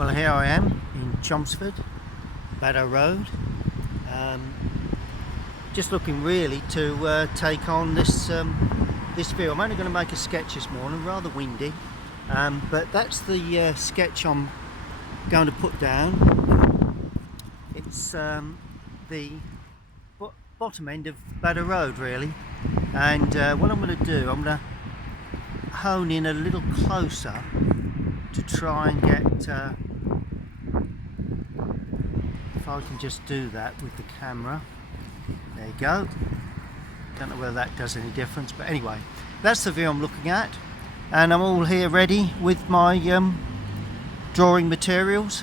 Well, here I am in Chelmsford, Baddow Road. Just looking really to take on this view. I'm only going to make a sketch this morning, rather windy, but that's the sketch I'm going to put down. It's the bottom end of Baddow Road really, and what I'm going to do, I'm going to hone in a little closer to try and get if I can just do that with the camera. There you go. Don't know whether that does any difference, but anyway, that's the view I'm looking at, and I'm all here ready with my drawing materials.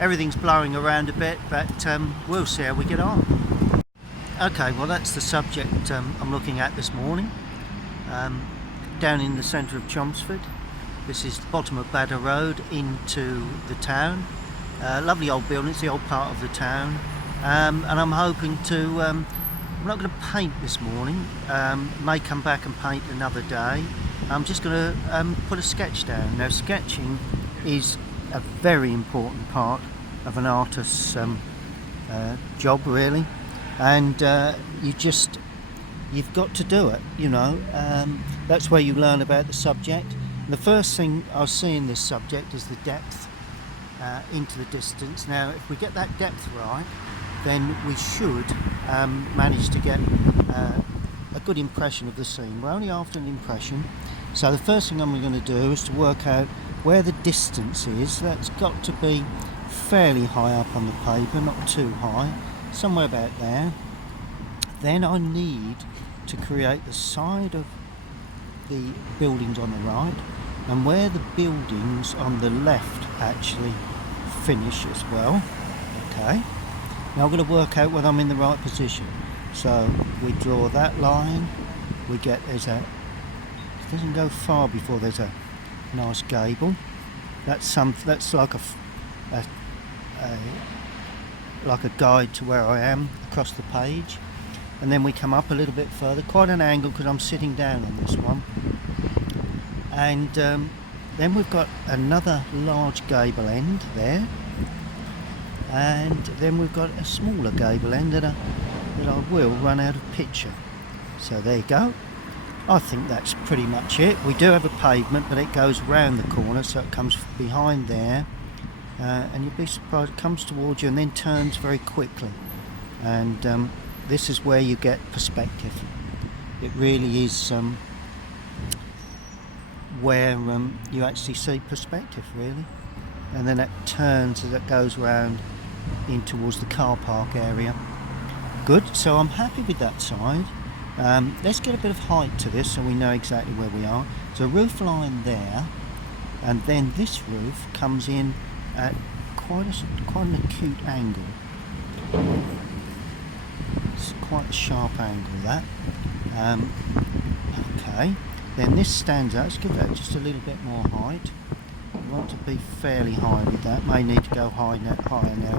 Everything's blowing around a bit, but we'll see how we get on. Okay, well, that's the subject I'm looking at this morning, down in the centre of Chelmsford. This is the bottom of Baddow Road into the town. Lovely old building, it's the old part of the town, and I'm hoping to, I'm not going to paint this morning, may come back and paint another day. I'm just going to put a sketch down. Now, sketching is a very important part of an artist's job really, and you've got to do it, you know. That's where you learn about the subject. And the first thing I see in this subject is the depth into the distance. Now, if we get that depth right, then we should manage to get a good impression of the scene. We're only after an impression, so the first thing I'm going to do is to work out where the distance is. That's got to be fairly high up on the paper, not too high, somewhere about there. Then I need to create the side of the buildings on the right and where the buildings on the left actually finish as well. Okay, now I'm going to work out whether I'm in the right position. So we draw that line, we get, it doesn't go far before there's a nice gable. That's like a guide to where I am across the page. And then we come up a little bit further, quite an angle because I'm sitting down on this one. And then we've got another large gable end there, and then we've got a smaller gable end that I will run out of picture. So there you go. I think that's pretty much it. We do have a pavement, but it goes round the corner, so it comes behind there, and you'd be surprised, it comes towards you and then turns very quickly. And this is where you get perspective. It really is where you actually see perspective really, and then it turns as it goes round in towards the car park area. Good, so I'm happy with that side. Let's get a bit of height to this so we know exactly where we are. So roof line there, and then this roof comes in at quite an acute angle. It's quite a sharp angle, that. Okay, then this stands out. Let's give that just a little bit more height. We want to be fairly high with that. May need to go higher now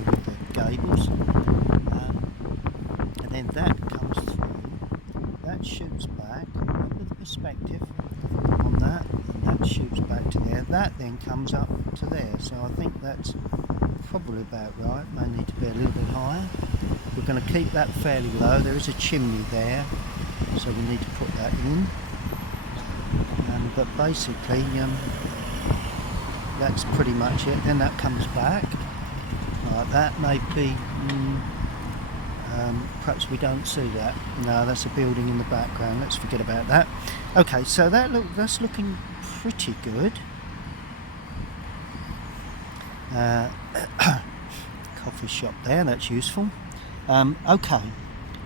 with the gables. And then that comes through. That shoots back. Remember the perspective on that. And that shoots back to there. That then comes up to there. So I think that's probably about right. May need to be a little bit higher. We're going to keep that fairly low. There is a chimney there, so we need to put that in. But basically, that's pretty much it. Then that comes back. Right, that may be, perhaps we don't see that. No, that's a building in the background. Let's forget about that. Okay, so that's looking pretty good. Coffee shop there, that's useful. Okay,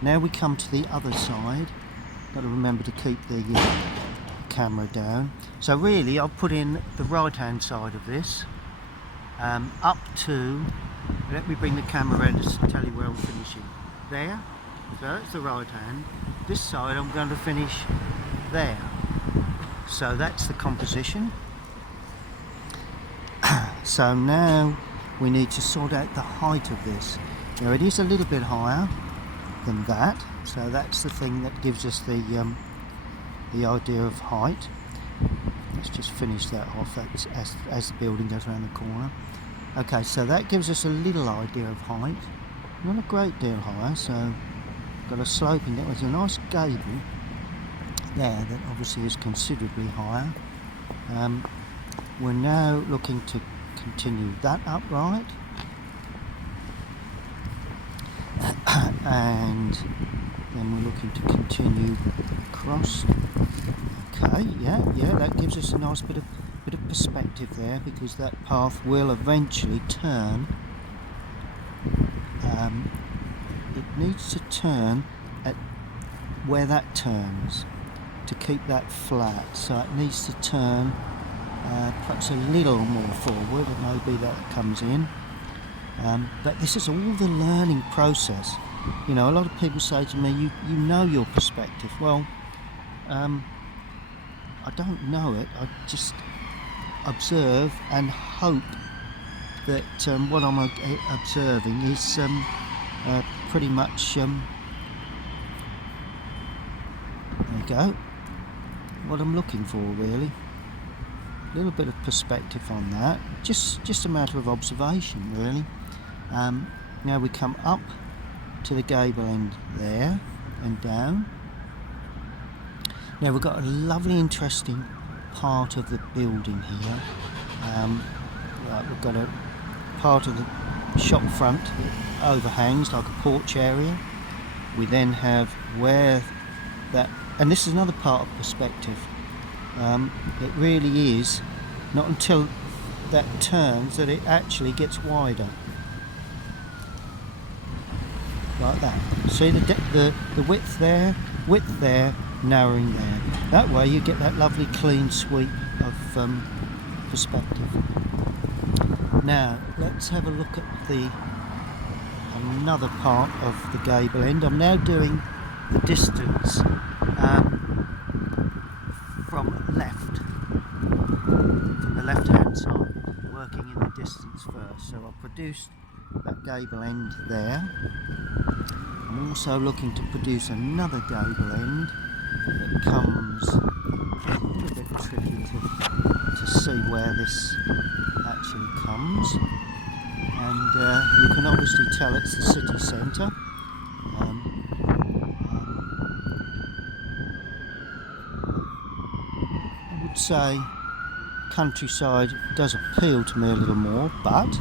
now we come to the other side. Got to remember to keep the camera down. So really I'll put in the right hand side of this, up to, let me bring the camera around to tell you where I'm finishing. There, so that's the right hand. This side I'm going to finish there. So that's the composition. So now we need to sort out the height of this. Now it is a little bit higher than that, so that's the thing that gives us the idea of height. Let's just finish that off as the building goes around the corner. Okay, so that gives us a little idea of height. Not a great deal higher, so got a sloping. That was a nice gable there that obviously is considerably higher. We're now looking to continue that upright, and then we're looking to continue across. Okay, yeah, that gives us a nice bit of perspective there, because that path will eventually turn. It needs to turn at where that turns to keep that flat, so it needs to turn perhaps a little more forward. It may be that it comes in, but this is all the learning process. You know, a lot of people say to me, you know your perspective. Well, I don't know it. I just observe and hope that what I'm observing is pretty much there you go, what I'm looking for, really. A little bit of perspective on that, just a matter of observation, really. Now we come up to the gable end there and down. Now we've got a lovely interesting part of the building here. Right, we've got a part of the shop front that overhangs like a porch area. We then have where that, and this is another part of perspective. It really is not until that turns that it actually gets wider, like that. See the width there, narrowing there. That way you get that lovely clean sweep of perspective. Now let's have a look at another part of the gable end. I'm now doing the distance from the left hand side, working in the distance first. So I've produced that gable end there. I'm also looking to produce another gable end that comes a little bit tricky to see where this actually comes, and you can obviously tell it's the city centre. I would say countryside does appeal to me a little more, but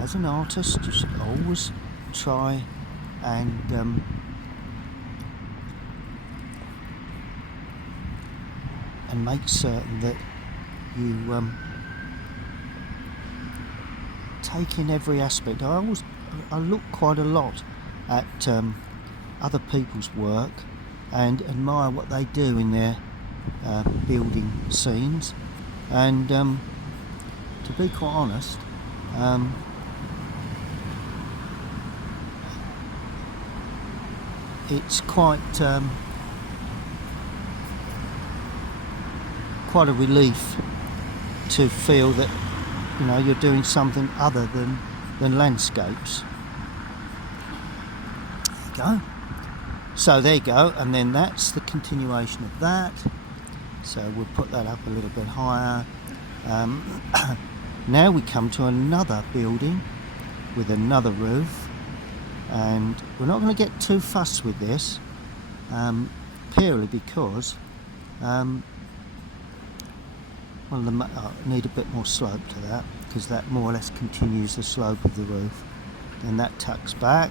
as an artist you should always try and make certain that you take in every aspect. I look quite a lot at other people's work and admire what they do in their building scenes, and to be quite honest, it's quite a relief to feel that, you know, you're doing something other than landscapes. There you go. So there you go, and then that's the continuation of that. So we'll put that up a little bit higher. Now we come to another building with another roof, and we're not going to get too fussed with this, purely because I need a bit more slope to that, because that more or less continues the slope of the roof. Then that tucks back,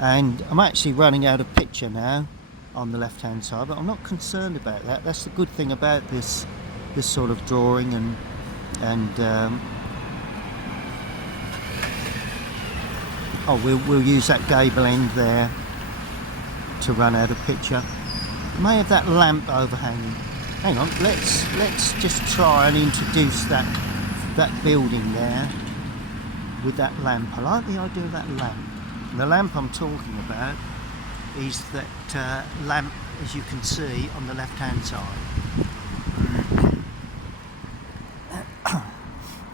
and I'm actually running out of picture now on the left hand side, but I'm not concerned about that. That's the good thing about this sort of drawing, and we'll use that gable end there to run out of picture. I may have that lamp overhanging. Hang on, let's just try and introduce that building there with that lamp. I like the idea of that lamp. And the lamp I'm talking about is that lamp, as you can see, on the left hand side.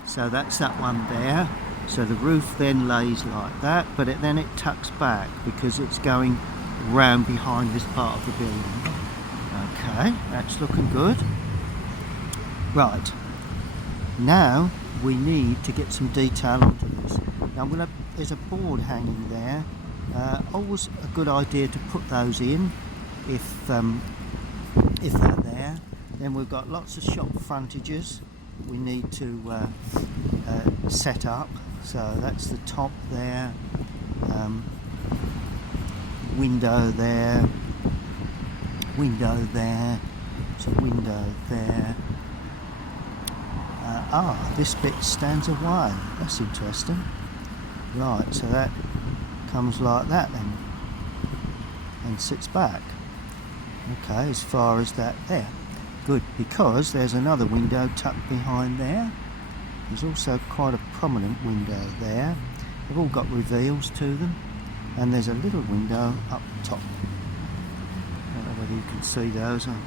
So that's that one there. So the roof then lays like that, but then it tucks back because it's going round behind this part of the building. Okay, that's looking good. Right, Now we need to get some detail onto this. Now there's a board hanging there. Always a good idea to put those in if they're there. Then we've got lots of shop frontages we need to set up. So that's the top there, window there, window there, so window there. This bit stands away. That's interesting. Right, so that comes like that then and sits back. Okay, as far as that there. Good, because there's another window tucked behind there. There's also quite a prominent window there. They've all got reveals to them. And there's a little window up top. I don't know whether you can see those. I'm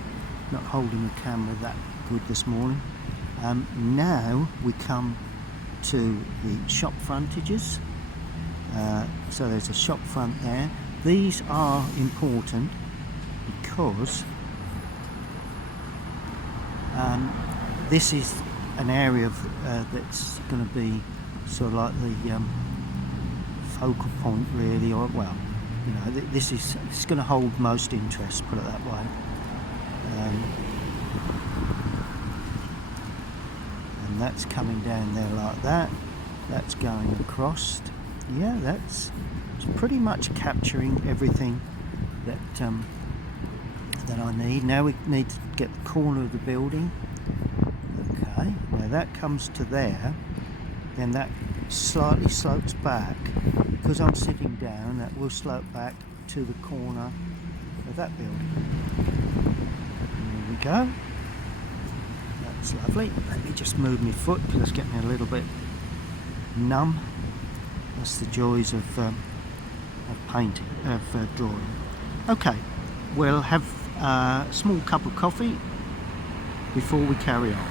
not holding the camera that good this morning. Now we come to the shop frontages. So there's a shop front there. These are important because this is an area that's going to be sort of like the focal point, really, or well, you know, it's going to hold most interest, put it that way. And that's coming down there like that. That's going across. Yeah, it's pretty much capturing everything that that I need. Now we need to get the corner of the building. Okay, now that comes to there, then that slightly slopes back. Because I'm sitting down, that will slope back to the corner of that building. There we go. That's lovely. Let me just move my foot because it's getting a little bit numb. That's the joys of painting, of drawing. Okay, we'll have a small cup of coffee before we carry on.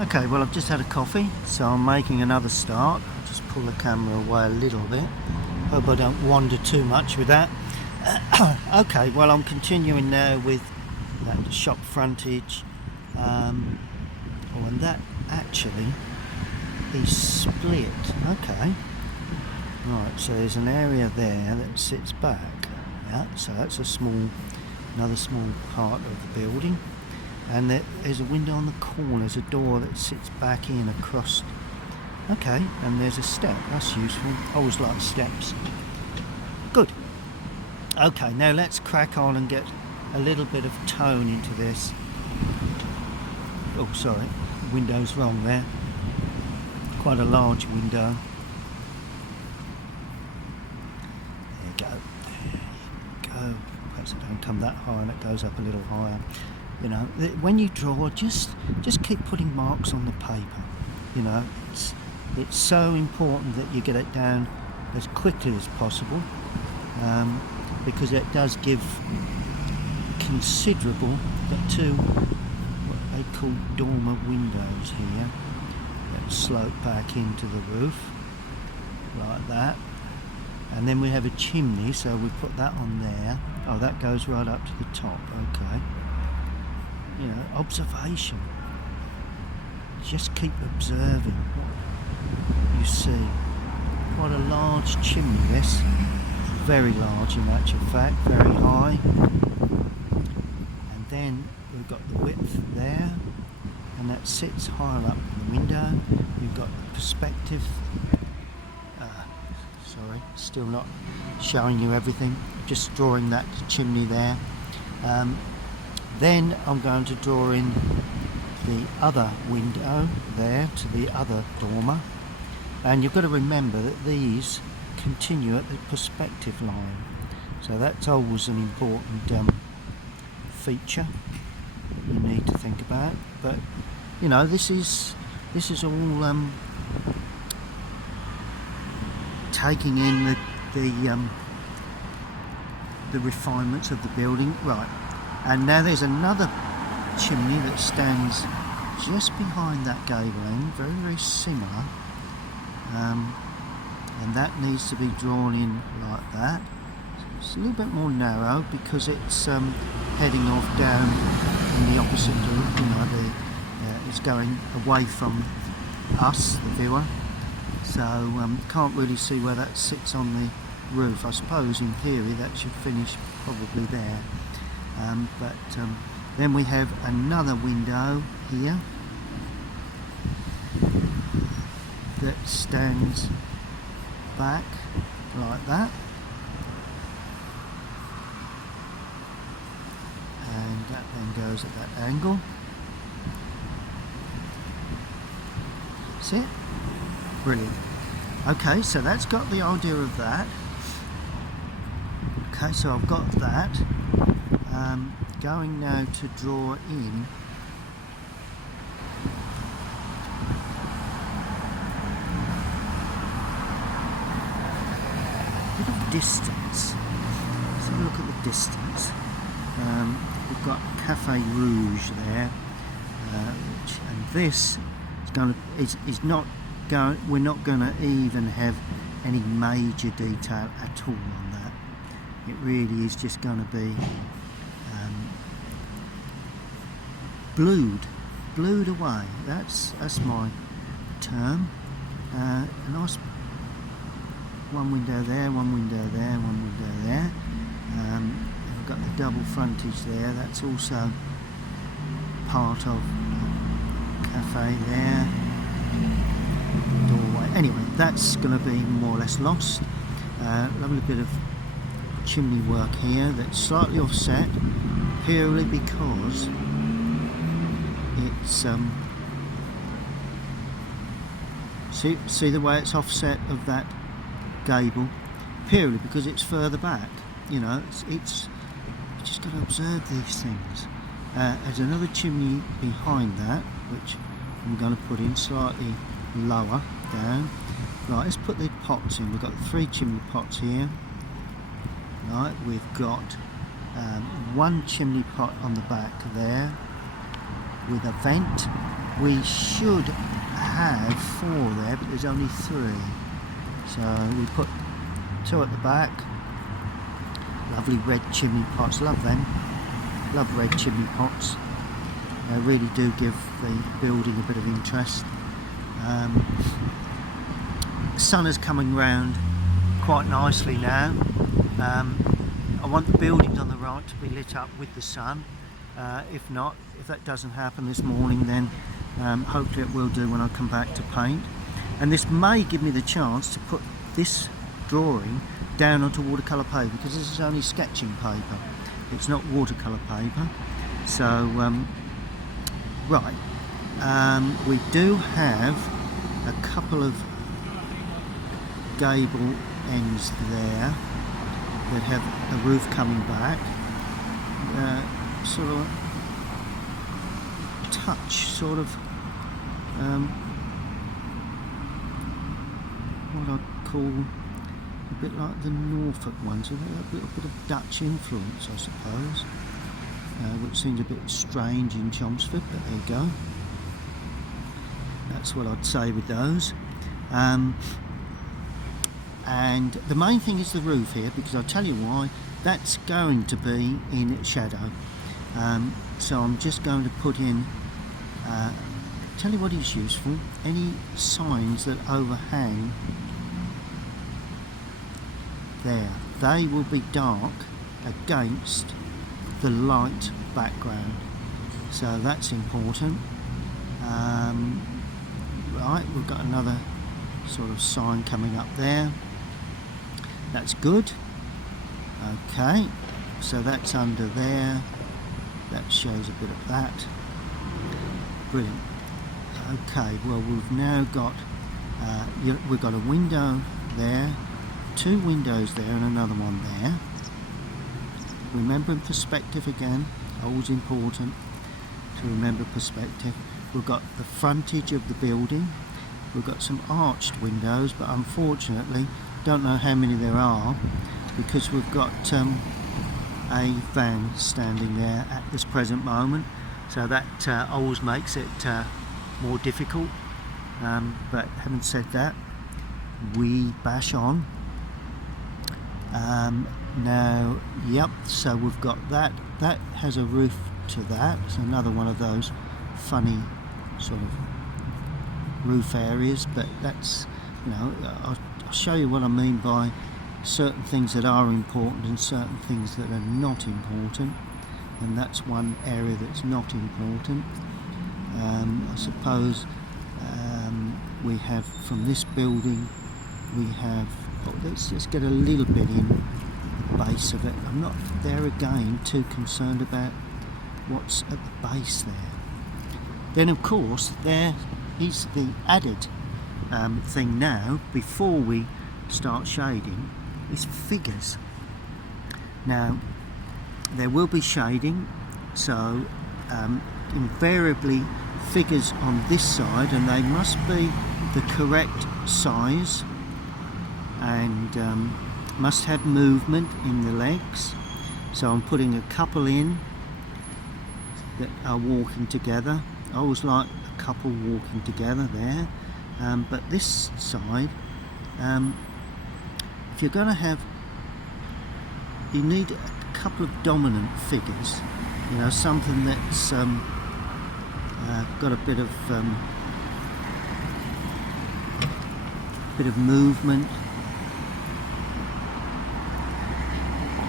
Okay, well, I've just had a coffee, so I'm making another start. I'll just pull the camera away a little bit. Hope I don't wander too much with that. Okay, well, I'm continuing now with that shop frontage. And that actually is split. Okay. Right, so there's an area there that sits back. Yeah, so that's another small part of the building. And there's a window on the corner, there's a door that sits back in across. Okay, and there's a step, that's useful. I always like steps. Good. Okay, now let's crack on and get a little bit of tone into this. Oh, sorry, window's wrong there. Quite a large window. There you go. There you go. Perhaps it don't come that high and it goes up a little higher. You know, when you draw, just keep putting marks on the paper. You know, it's so important that you get it down as quickly as possible, because it does give considerable. Got two what they call dormer windows here that slope back into the roof like that, and then we have a chimney, so we put that on there. Oh, that goes right up to the top. Okay. You know, observation. Just keep observing what you see. Quite a large chimney, this. Very large in actual fact, very high. And then we've got the width there, and that sits higher up in the window. We've got the perspective. Sorry, still not showing you everything. Just drawing that chimney there. Then I'm going to draw in the other window there to the other dormer, and you've got to remember that these continue at the perspective line, so that's always an important feature that you need to think about. But you know, this is all taking in the refinements of the building, right? And now there's another chimney that stands just behind that gable end, very, very similar. And that needs to be drawn in like that. It's a little bit more narrow because it's heading off down in the opposite direction. You know, is going away from us, the viewer, so can't really see where that sits on the roof. I suppose in theory that should finish probably there, but then we have another window here that stands back like that, and that then goes at that angle. That's it. Brilliant. Okay, so that's got the idea of that. Okay, so I've got that. Going now to draw in a bit of distance. Let's have a look at the distance. We've got Cafe Rouge there, and this is not going. We're not going to even have any major detail at all on that. It really is just going to be blued away. That's my term. A nice one window there, one window there, one window there. We've got the double frontage there. That's also part of the cafe there. Doorway. Anyway, that's going to be more or less lost. Lovely bit of chimney work here that's slightly offset, purely because it's see the way it's offset of that gable, purely because it's further back. You know, it's you just got to observe these things. There's another chimney behind that, which I'm going to put in slightly lower down. Right, let's put the pots in. We've got 3 chimney pots here. Right, we've got one chimney pot on the back there with a vent. We should have 4 there, but there's only 3. So we put 2 at the back. Lovely red chimney pots, love them. Love red chimney pots. They really do give the building a bit of interest. Sun is coming round quite nicely now. I want the buildings on the right to be lit up with the sun. If that doesn't happen this morning, then hopefully it will do when I come back to paint. And this may give me the chance to put this drawing down onto watercolour paper, because this is only sketching paper. It's not watercolour paper. So, right. We do have a couple of gable ends there that have a roof coming back, sort of touch, sort of what I'd call a bit like the Norfolk ones, a little bit of Dutch influence, I suppose, which seems a bit strange in Chelmsford, but there you go. That's what I'd say with those. And the main thing is the roof here, because I'll tell you why. That's going to be in shadow. So I'm just going to put in, tell you what is useful, any signs that overhang there. They will be dark against the light background. So that's important. Right, we've got another sort of sign coming up there. That's good. Okay, so that's under there. That shows a bit of that. Brilliant. Okay, well we've now got we've got a window there, 2 windows there, and another one there. Remembering perspective again, always important to remember perspective. We've got the frontage of the building. We've got some arched windows, but unfortunately don't know how many there are, because we've got a van standing there at this present moment, so that always makes it more difficult, but having said that, we bash on. Now, yep, so we've got that has a roof to that. It's another one of those funny sort of roof areas, but that's, you know, I'll show you what I mean by certain things that are important and certain things that are not important, and that's one area that's not important. I suppose we have from this building, we have, oh, let's just get a little bit in the base of it. I'm not there again too concerned about what's at the base there. Then of course there is the added thing now before we start shading is figures. Now there will be shading, so invariably figures on this side, and they must be the correct size and must have movement in the legs. So I'm putting a couple in that are walking together. I always like a couple walking together there, but this side, if you're going to have, you need a couple of dominant figures, you know, something that's got a bit of movement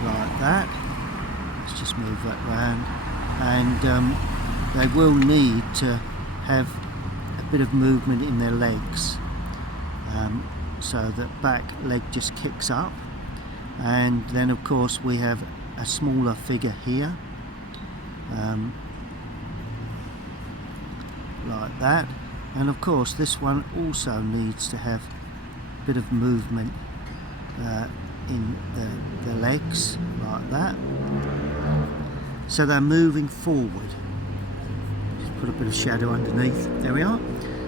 like that. Let's just move that round, and they will need to have a bit of movement in their legs, so that back leg just kicks up. And then of course we have a smaller figure here, like that, and of course this one also needs to have a bit of movement in the legs, like that, so they're moving forward. Just put a bit of shadow underneath, there we are.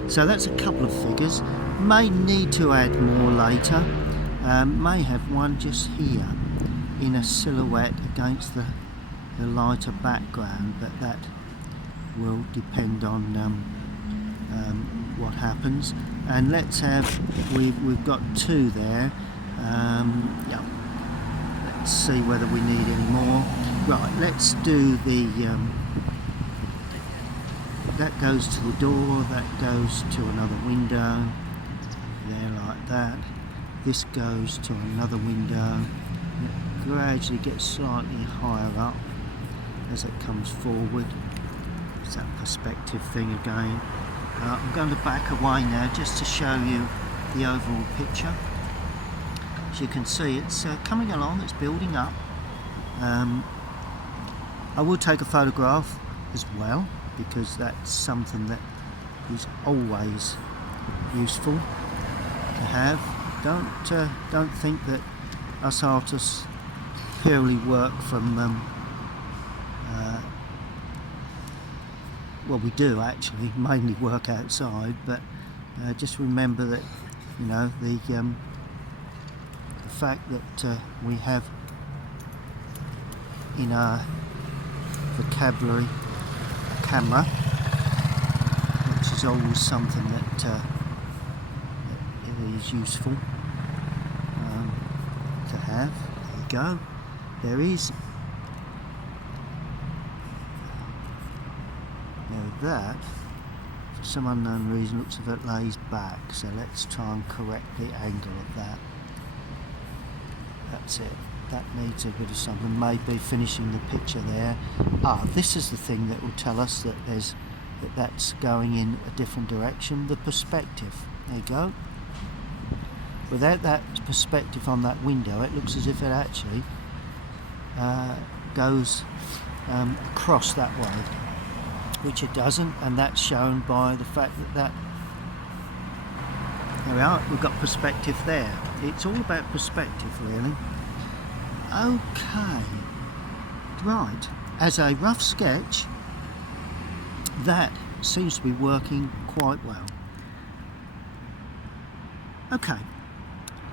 So that's a couple of figures. May need to add more later. May have one just here in a silhouette against the lighter background, but that will depend on what happens. And let's have, we've got two there. Yeah, let's see whether we need any more. Right, let's do the that goes to the door, that goes to another window there, like that. This goes to another window. It gradually gets slightly higher up as it comes forward. It's that perspective thing again. I'm going to back away now just to show you the overall picture. As you can see, it's coming along, it's building up. I will take a photograph as well, because that's something that is always useful to have. Don't think that us artists purely work from well, we do actually mainly work outside, but just remember that, you know, the fact that we have in our vocabulary a camera, which is always something that is useful to have. There you go. There is. Now that, for some unknown reason, looks as if it lays back. So let's try and correct the angle of that. That's it. That needs a bit of something. Maybe finishing the picture there. This is the thing that will tell us that that's going in a different direction. The perspective. There you go. Without that perspective on that window, it looks as if it actually goes across that way, which it doesn't, and that's shown by the fact that there we are, we've got perspective there. It's all about perspective, really. Okay, right, as a rough sketch, that seems to be working quite well. Okay,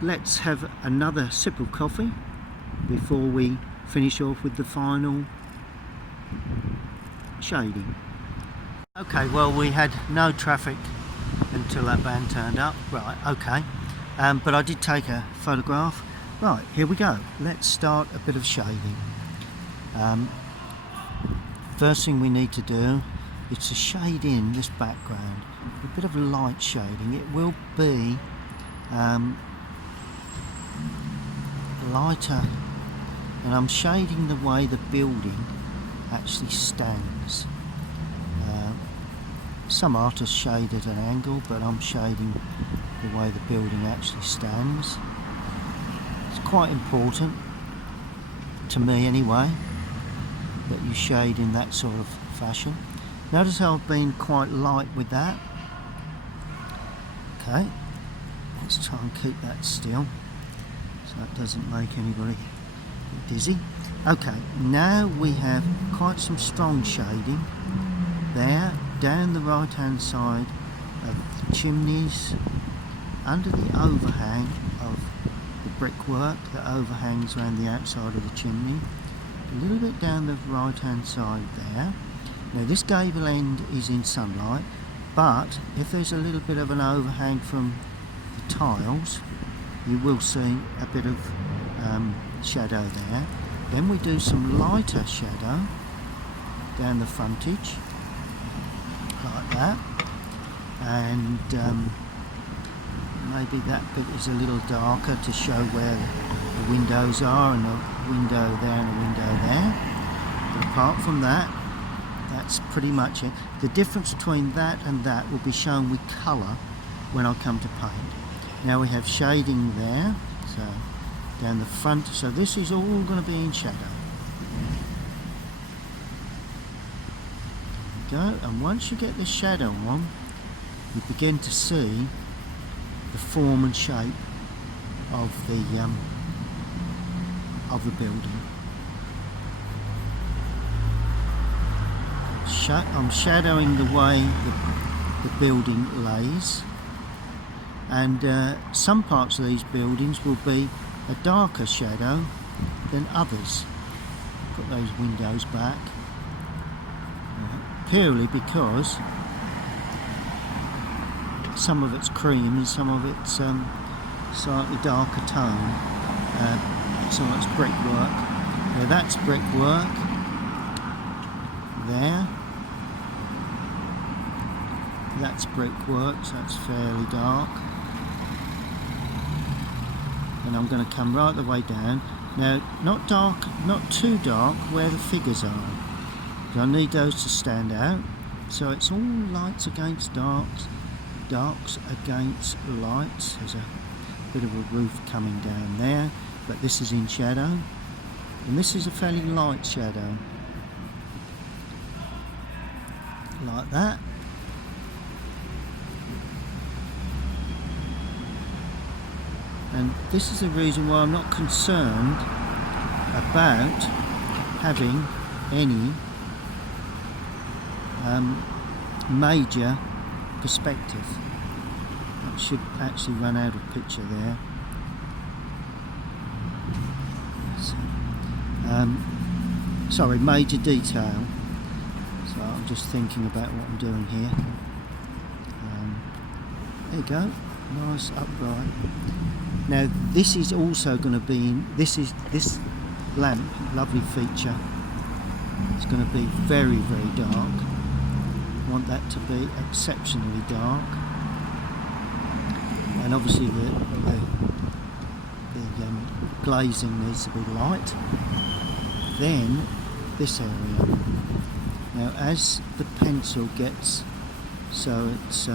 let's have another sip of coffee before we finish off with the final shading. Okay, well, we had no traffic until that van turned up. Right, okay, but I did take a photograph. Right, here we go. Let's start a bit of shading. First thing we need to do it's a shade in this background, a bit of light shading. It will be lighter, and I'm shading the way the building actually stands. Some artists shade at an angle, but I'm shading the way the building actually stands. It's quite important, to me anyway, that you shade in that sort of fashion. Notice how I've been quite light with that. Okay, let's try and keep that still so it doesn't make anybody dizzy. Okay, now we have quite some strong shading there, down the right hand side of the chimneys, under the overhang of the brickwork that overhangs around the outside of the chimney, a little bit down the right hand side there. Now this gable end is in sunlight, but if there's a little bit of an overhang from the tiles, you will see a bit of shadow there. Then we do some lighter shadow down the frontage, like that, and maybe that bit is a little darker to show where the windows are, and a window there and a window there. But apart from that, that's pretty much it. The difference between that and that will be shown with colour when I come to paint. Now we have shading there, so down the front, so this is all going to be in shadow. Go, and once you get the shadow on, you begin to see the form and shape of the building. I'm shadowing the way the building lays, and some parts of these buildings will be a darker shadow than others. Put those windows back. Purely because some of it's cream and some of it's slightly darker tone. Some of it's brickwork. Now that's brickwork there. That's brickwork, so that's fairly dark. And I'm going to come right the way down. Now, not dark, not too dark where the figures are. I need those to stand out, so it's all lights against darks, darks against lights. There's a bit of a roof coming down there, but this is in shadow, and this is a fairly light shadow, like that. And this is the reason why I'm not concerned about having any major perspective. That should actually run out of picture there. Sorry, major detail. So I'm just thinking about what I'm doing here. There you go, nice upright. Now this is also going to be this lamp, lovely feature. It's going to be very, very dark. I want that to be exceptionally dark, and obviously the glazing needs to be light. Then this area. Now as the pencil gets so it's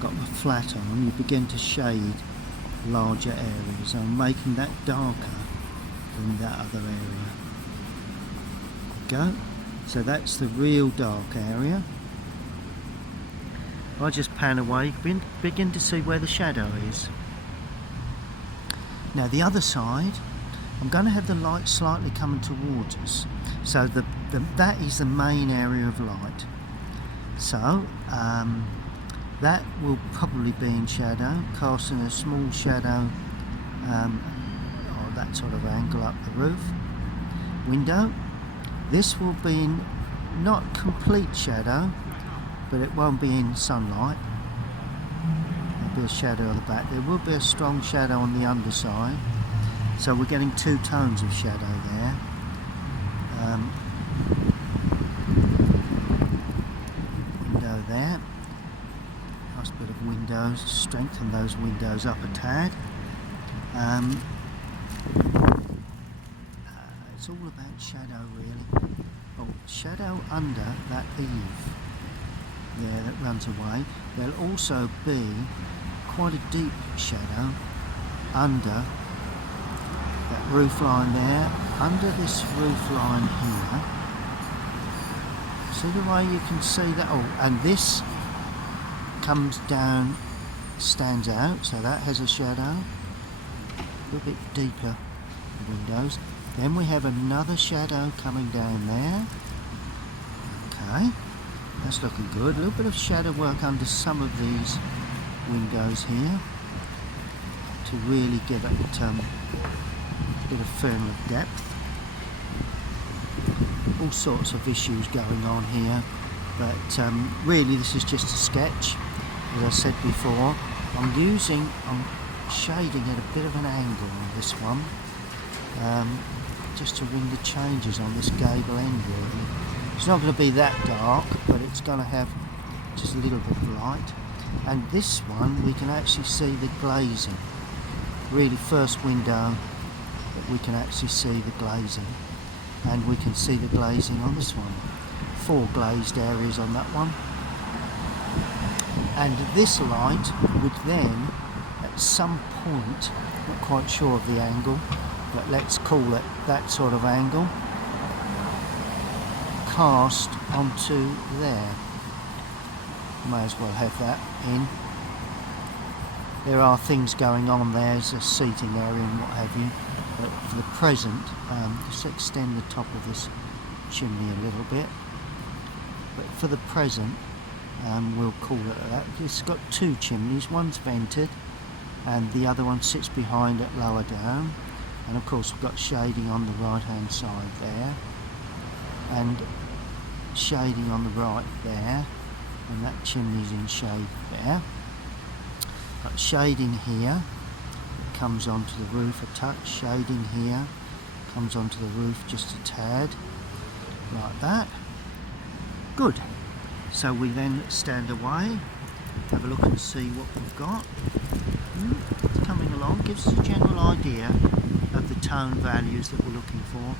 got the flat on, you begin to shade larger areas. I'm making that darker than that other area. Go. So that's the real dark area. I just pan away, begin to see where the shadow is. Now the other side, I'm going to have the light slightly coming towards us. So that is the main area of light. So that will probably be in shadow, casting a small shadow or that sort of angle up the roof. Window. This will be in not complete shadow, but it won't be in sunlight. There'll be a shadow on the back. There will be a strong shadow on the underside. So we're getting two tones of shadow there. strengthen those windows up a tad. It's all about shadow really. Oh, shadow under that eave there that runs away. There'll also be quite a deep shadow under that roof line there, under this roof line here. See the way you can see that? Oh, and this comes down, stands out, so that has a shadow, a little bit deeper the windows. Then we have another shadow coming down there. Okay, that's looking good. A little bit of shadow work under some of these windows here to really give it a bit of firmer depth. All sorts of issues going on here, but really this is just a sketch. As I said before, I'm shading at a bit of an angle on this one, just to bring the changes on this gable end really. It's not going to be that dark, but it's going to have just a little bit of light. And this one we can actually see the glazing. Really first window that we can actually see the glazing. And we can see the glazing on this one. 4 glazed areas on that one. And this light would then, at some point, not quite sure of the angle, but let's call it that sort of angle, cast onto there. May as well have that in. There are things going on there, there's a seating area and what have you, but for the present, just extend the top of this chimney a little bit, but for the present we'll call it that. It's got 2 chimneys, one's vented and the other one sits behind it lower down, and of course we've got shading on the right hand side there and shading on the right there, and that chimney's in shade there. Got shading here, comes onto the roof a touch, shading here, comes onto the roof just a tad, like that. Good. So we then stand away, have a look and see what we've got. It's coming along, gives us a general idea of the tone values that we're looking for.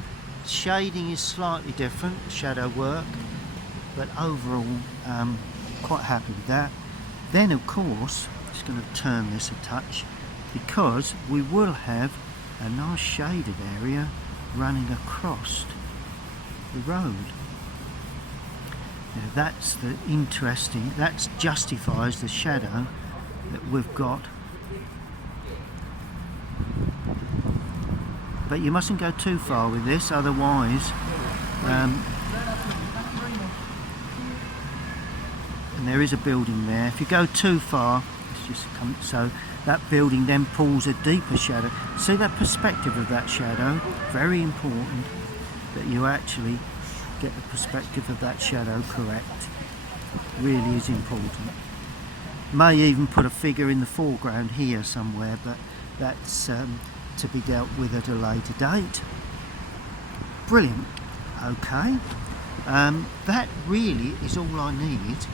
Shading is slightly different, shadow work, but overall quite happy with that. Then of course, just going to turn this a touch, because we will have a nice shaded area running across the road. Now that's the interesting, that justifies the shadow that we've got. But you mustn't go too far with this, otherwise and there is a building there. If you go too far, it's just so that building then pulls a deeper shadow. See that perspective of that shadow? Very important that you actually get the perspective of that shadow correct. It really is important. May even put a figure in the foreground here somewhere, but that's to be dealt with at a later date. Brilliant. Okay. That really is all I need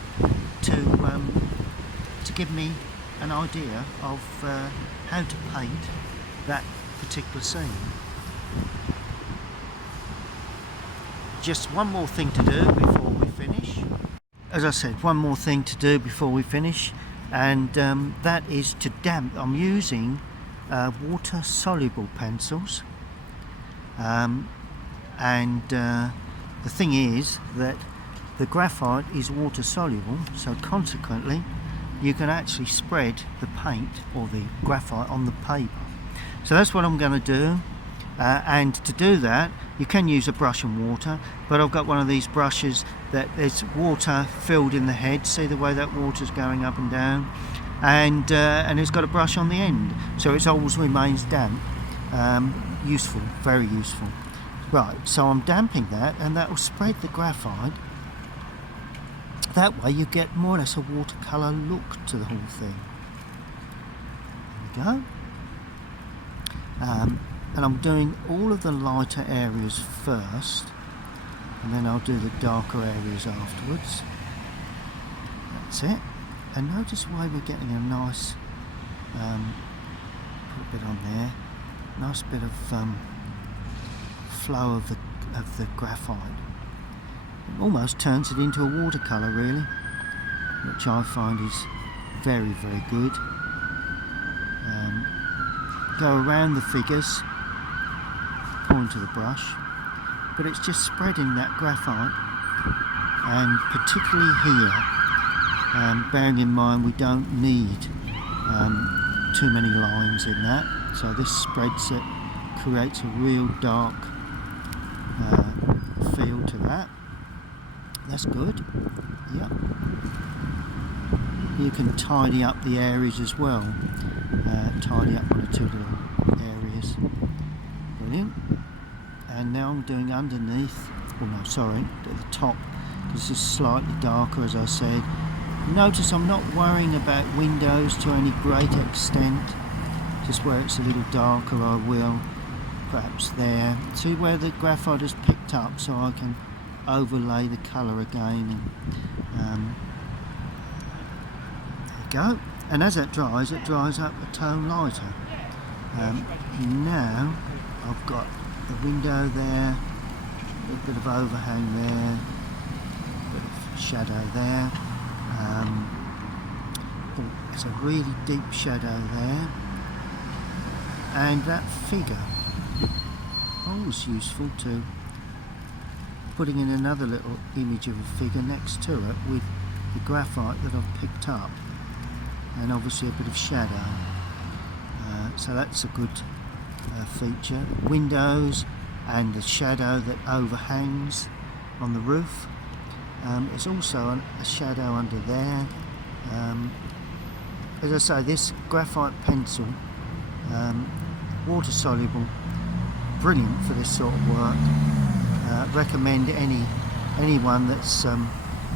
to give me an idea of how to paint that particular scene. Just one more thing to do before we finish. As I said, one more thing to do before we finish, and that is to damp. I'm using water soluble pencils, and the thing is that the graphite is water soluble, so consequently you can actually spread the paint or the graphite on the paper. So that's what I'm going to do, and to do that you can use a brush and water, but I've got one of these brushes that there's water filled in the head. See the way that water's going up and down, and it's got a brush on the end, so it always remains damp. Useful, very useful. Right, so I'm damping that, and that will spread the graphite. That way you get more or less a watercolour look to the whole thing. There we go. And I'm doing all of the lighter areas first, and then I'll do the darker areas afterwards. That's it. And notice why we're getting a nice, put a bit on there, nice bit of flow of the graphite. It almost turns it into a watercolour really, which I find is very, very good. Go around the figures, pour into the brush, but it's just spreading that graphite, and particularly here, bearing in mind we don't need too many lines in that, so this spreads it, creates a real dark feel to that. That's good. Yep. You can tidy up the areas as well. Tidy up 1 or 2 little areas. Brilliant. And now I'm doing underneath, oh no, sorry, at the top, because this is slightly darker, as I said. Notice I'm not worrying about windows to any great extent. Just where it's a little darker, I will, perhaps there. See where the graphite has picked up, so I can overlay the colour again. And, there you go. And as it dries up a tone lighter. Now I've got the window there, a little bit of overhang there, a bit of shadow there. There's a really deep shadow there. And that figure, always useful to putting in another little image of a figure next to it with the graphite that I've picked up, and obviously a bit of shadow. So that's a good feature. Windows and the shadow that overhangs on the roof. There's also a shadow under there. As I say, this graphite pencil, water soluble, brilliant for this sort of work. Recommend anyone that's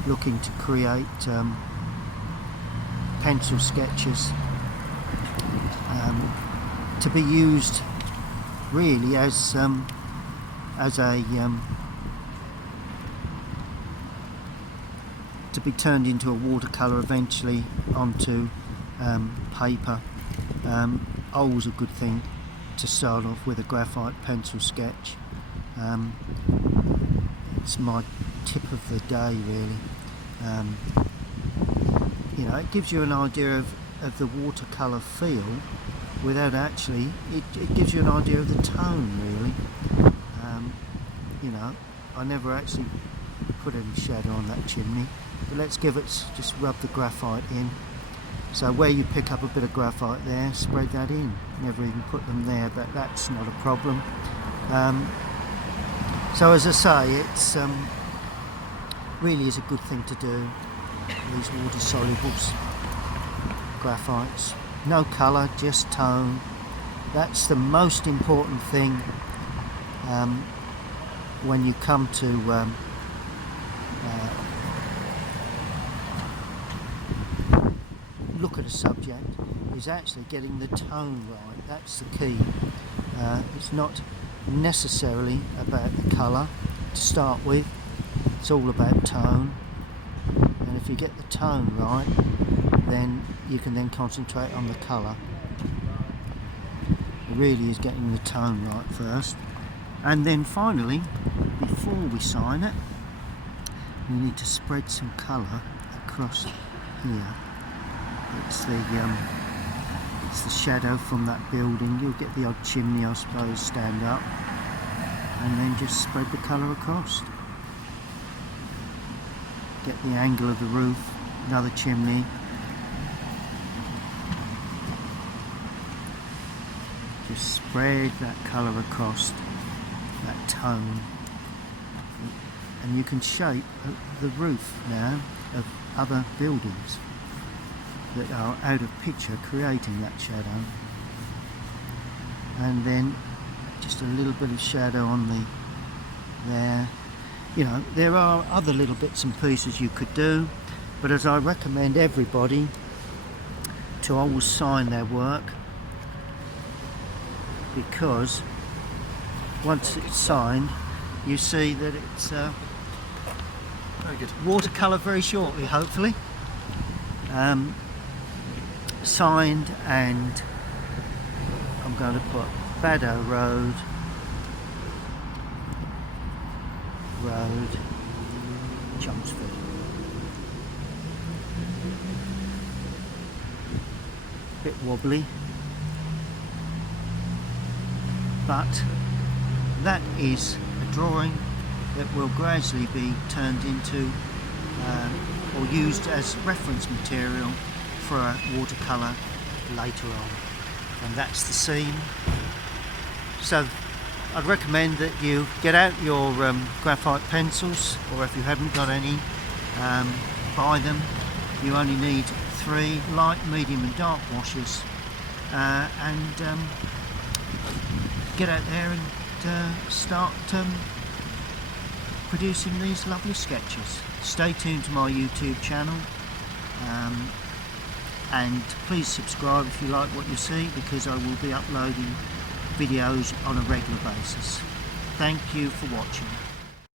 looking to create pencil sketches to be used really as a to be turned into a watercolour eventually onto paper. Always a good thing to start off with a graphite pencil sketch. It's my tip of the day really. You know, it gives you an idea of the watercolour feel without actually, it gives you an idea of the tone really. You know, I never actually put any shadow on that chimney, but let's give it, just rub the graphite in. So where you pick up a bit of graphite there, spread that in. Never even put them there, but that's not a problem. So as I say, it's really is a good thing to do. These water solubles, graphites, no colour, just tone. That's the most important thing when you come to look at a subject, is actually getting the tone right. That's the key. It's not necessarily about the colour to start with, it's all about tone. And if you get the tone right, then you can then concentrate on the colour. It really is getting the tone right first. And then finally, before we sign it, we need to spread some colour across here. It's the shadow from that building. You'll get the odd chimney, I suppose, stand up, and then just spread the colour across. Get the angle of the roof, another chimney. Just spread that colour across, that tone, and you can shape the roof now of other buildings that are out of picture, creating that shadow. And then just a little bit of shadow on the there. You know, there are other little bits and pieces you could do, but as I recommend everybody to always sign their work, because once it's signed, you see that it's very good. watercolour very shortly, hopefully. signed, and I'm going to put Baddow Road, Chelmsford. Bit wobbly, but that is a drawing that will gradually be turned into or used as reference material for a watercolour later on, and that's the scene. So I'd recommend that you get out your graphite pencils, or if you haven't got any, buy them. You only need 3 light, medium and dark washes, and get out there and start producing these lovely sketches. Stay tuned to my YouTube channel, and please subscribe if you like what you see, because I will be uploading videos on a regular basis. Thank you for watching.